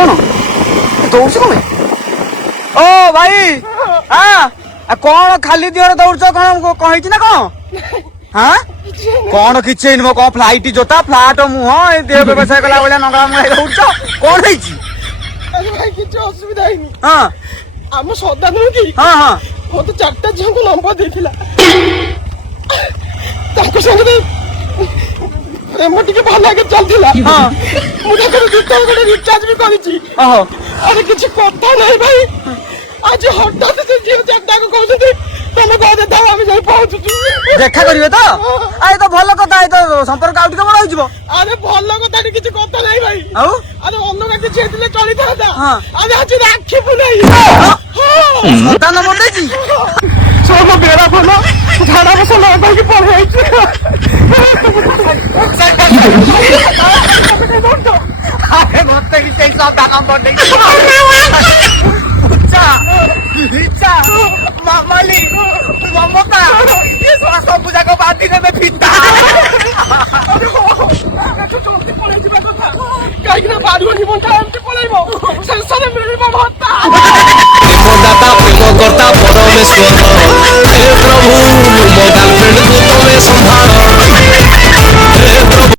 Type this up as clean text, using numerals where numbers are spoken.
कौन दौड़ कौन ओ भाई हाँ कौन खाली दिहर दौड़ कौन कही ना कौन हाँ कौन किसी नुह कौन फ्लाइट जोता फ्लाट मुह देह व्यवसाय कला भाया नंगा मुह दौड़ कौन है असुविधा हाँ आम सदा नुह कि हाँ हाँ मत 4टा झील को नंबर देथिला प्रेम टिके भल आगे चलथिला हाँ मुझे गोटे रिचार्ज भी करिछि ओहो अरे किसी कथा नहीं भाई आज हठात से झील 4टा को कहते तमे कह दे हम जाई पहुंचु देखा करिवे तो आए तो भल कथा है तो संपर्क आउ टिके बड़ होइजबो अरे भल कथा किसी कथा नहीं भाई आउ अरे अलग किसी हेतले चली था हाँ अरे आज राखी पुनाई सदा नंबर देछि सब बेड़ा भलो झाड़ा बस लगा के पड़े अरे मत की से सदा नंबर देछि उच्चा इच्छा मामली ममता ये सब पूजा को बात दिन में फिता कहीं ना बारू जीवन था एमती पळाइबो संसार मिलिबो भत्ता दाता प्रेम करता परमेश्वर